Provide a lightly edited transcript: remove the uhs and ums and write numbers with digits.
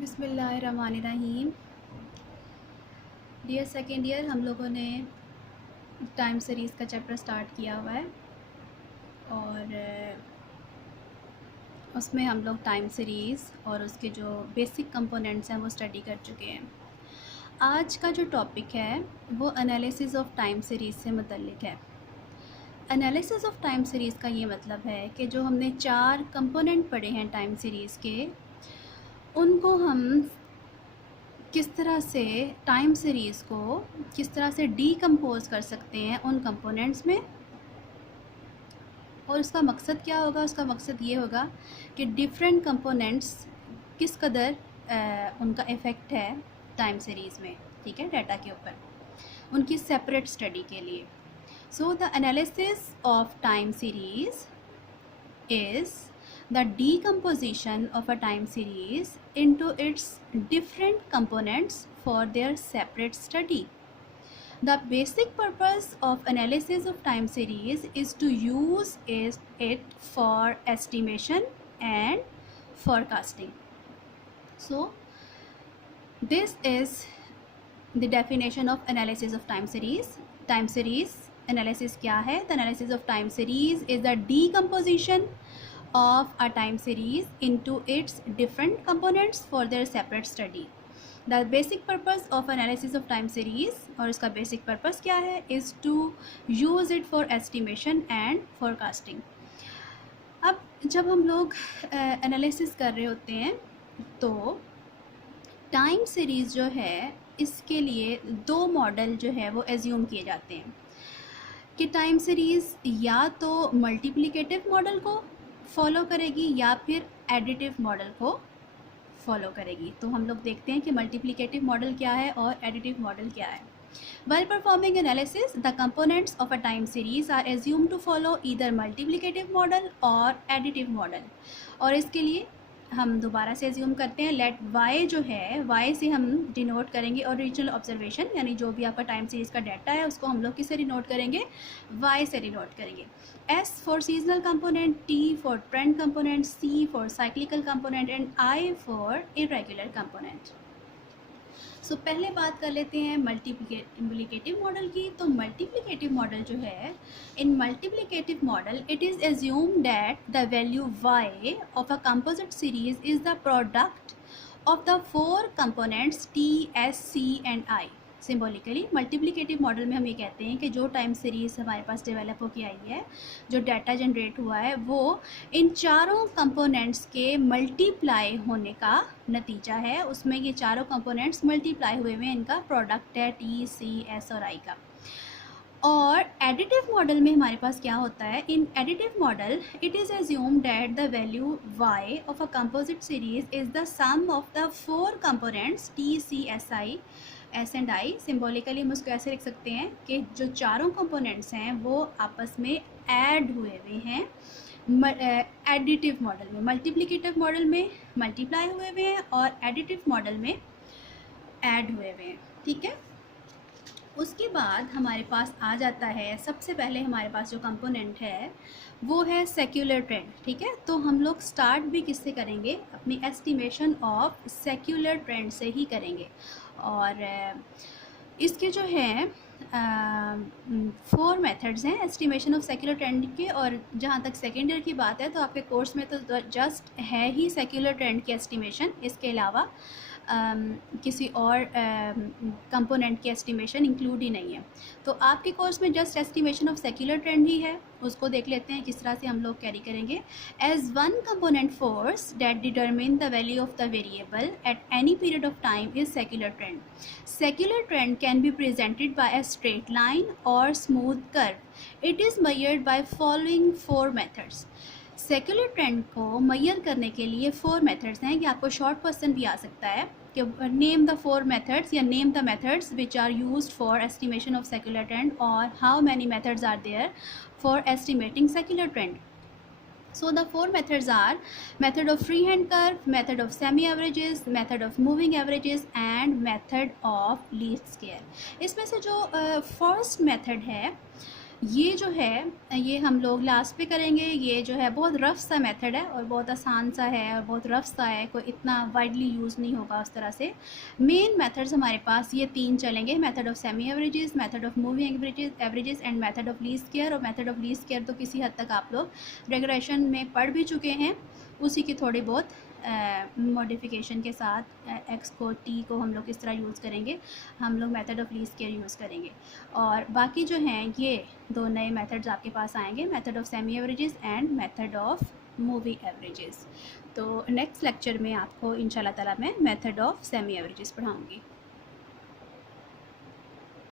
बिस्मिल्लाहिर्रहमानिर्रहीम। Dear second year, हम लोगों ने टाइम सीरीज़ का चैप्टर स्टार्ट किया हुआ है और उसमें हम लोग टाइम सीरीज़ और उसके जो बेसिक कंपोनेंट्स हैं वो स्टडी कर चुके हैं। आज का जो टॉपिक है वो एनालिसिस ऑफ टाइम सीरीज़ से मुतल्लिक है। एनालिसिस ऑफ टाइम सीरीज़ का ये मतलब है कि जो हमने 4 कंपोनेंट पढ़े हैं टाइम सीरीज़ के, उनको हम किस तरह से टाइम सीरीज़ को किस तरह से डीकम्पोज कर सकते हैं उन कंपोनेंट्स में। और उसका मकसद क्या होगा? उसका मकसद ये होगा कि डिफरेंट कंपोनेंट्स किस कदर उनका इफ़ेक्ट है टाइम सीरीज़ में, ठीक है, डाटा के ऊपर, उनकी सेपरेट स्टडी के लिए। So the analysis of time series is the decomposition of a time series into its different components for their separate study. The basic purpose of analysis of time series is to use it for estimation and forecasting. So, this is the definition of analysis of time series. Time series analysis क्या है? The analysis of time series is the decomposition of a time series into its different components for their separate study. The basic purpose of analysis of time series, और इसका basic purpose क्या है, is to use it for estimation and forecasting. अब जब हम लोग analysis कर रहे होते हैं तो टाइम सीरीज़ जो है इसके लिए 2 मॉडल जो है वो एज्यूम किए जाते हैं कि टाइम सीरीज़ या तो मल्टीप्लिकेटिव मॉडल को फॉलो करेगी या फिर एडिटिव मॉडल को फॉलो करेगी। तो हम लोग देखते हैं कि मल्टीप्लिकेटिव मॉडल क्या है और एडिटिव मॉडल क्या है। While performing analysis, the components of a time series are assumed to follow either multiplicative model or additive model. और इसके लिए हम दोबारा से एज्यूम करते हैं, लेट y जो है, y से हम डिनोट करेंगे ओरिजिनल ऑब्जर्वेशन, यानी जो भी आपका टाइम सीरीज़ का डाटा है उसको हम लोग किससे डिनोट करेंगे? y से डिनोट करेंगे। s for seasonal component, t for trend component, c for cyclical component and i for irregular component. So पहले बात कर लेते हैं मल्टीप्लिकेटिव मॉडल की। तो मल्टीप्लिकेटिव मॉडल जो है, in multiplicative model it is assume that the value y of a composite series is the product of the 4 components t, s, c and i। Symbolically multiplicative model में हम ये कहते हैं कि जो टाइम सीरीज़ हमारे पास डेवलप होकर आई है, जो डाटा जनरेट हुआ है, वो इन चारों कंपोनेंट्स के मल्टीप्लाई होने का नतीजा है। उसमें ये चारों कंपोनेंट्स मल्टीप्लाई हुए हुए इनका प्रोडक्ट है टी, सी, एस और आई का। और एडिटिव मॉडल में हमारे पास क्या होता है? In additive model it is assume that the value y of a composite series is the sum of the 4 components T, C, S, I, S and I. Symbolically हम उसको ऐसे लिख सकते हैं कि जो चारों कंपोनेंट्स हैं वो आपस में ऐड हुए हुए हैं एडिटिव मॉडल में। मल्टीप्लिकेटिव मॉडल में मल्टीप्लाई हुए हुए हैं और एडिटिव मॉडल में ऐड हुए हुए हैं, ठीक है। उसके बाद हमारे पास आ जाता है, सबसे पहले हमारे पास जो कंपोनेंट है वो है सेक्युलर ट्रेंड, ठीक है। तो हम लोग स्टार्ट भी किससे करेंगे? अपनी एस्टिमेशन ऑफ सेक्युलर ट्रेंड से ही करेंगे। और इसके जो हैं 4 मेथड्स हैं एस्टिमेशन ऑफ सेक्युलर ट्रेंड के। और जहाँ तक सेकेंड ईयर की बात है तो आपके कोर्स में तो जस्ट है ही सेक्युलर ट्रेंड की एस्टिमेशन, इसके अलावा किसी और कंपोनेंट की एस्टिमेशन इंक्लूड ही नहीं है। तो आपके कोर्स में just estimation of secular trend ही है। उसको देख लेते हैं किस तरह से हम लोग कैरी करेंगे। As one component force that determine the value of the variable at any period of time is secular trend. Secular trend can be presented by a straight line और smooth curve. It is measured by following 4 methods. Secular trend को measure करने के लिए 4 methods हैं। कि आपको short question भी आ सकता है कि नेम द 4 मेथड्स या name the methods which are used for estimation of secular trend और how many methods are there for estimating secular trend. So the 4 methods are method of freehand curve, method of semi averages, method of moving averages and method of least square। इसमें से जो first method है ये जो है ये हम लोग लास्ट पे करेंगे। ये जो है बहुत रफ़ सा मेथड है और बहुत आसान सा है और बहुत रफ़ सा है, कोई इतना वाइडली यूज़ नहीं होगा उस तरह से। मेन मेथड्स हमारे पास ये 3 चलेंगे, method of semi averages, method of moving averages and method of least square. और मेथड ऑफ लीस्ट स्क्वायर तो किसी हद तक आप लोग रेग्रेशन में पढ़ भी चुके हैं, उसी की थोड़ी बहुत मॉडिफिकेशन के साथ एक्स को टी को हम लोग किस तरह यूज़ करेंगे, हम लोग method of least square use करेंगे। और बाकी जो हैं ये 2 नए मेथड्स आपके पास आएंगे, method of semi averages and method of movie averages. तो नेक्स्ट लेक्चर में आपको इंशाल्लाह ताला मैं मेथड ऑफ सेमी एवरेजेस पढ़ाऊँगी।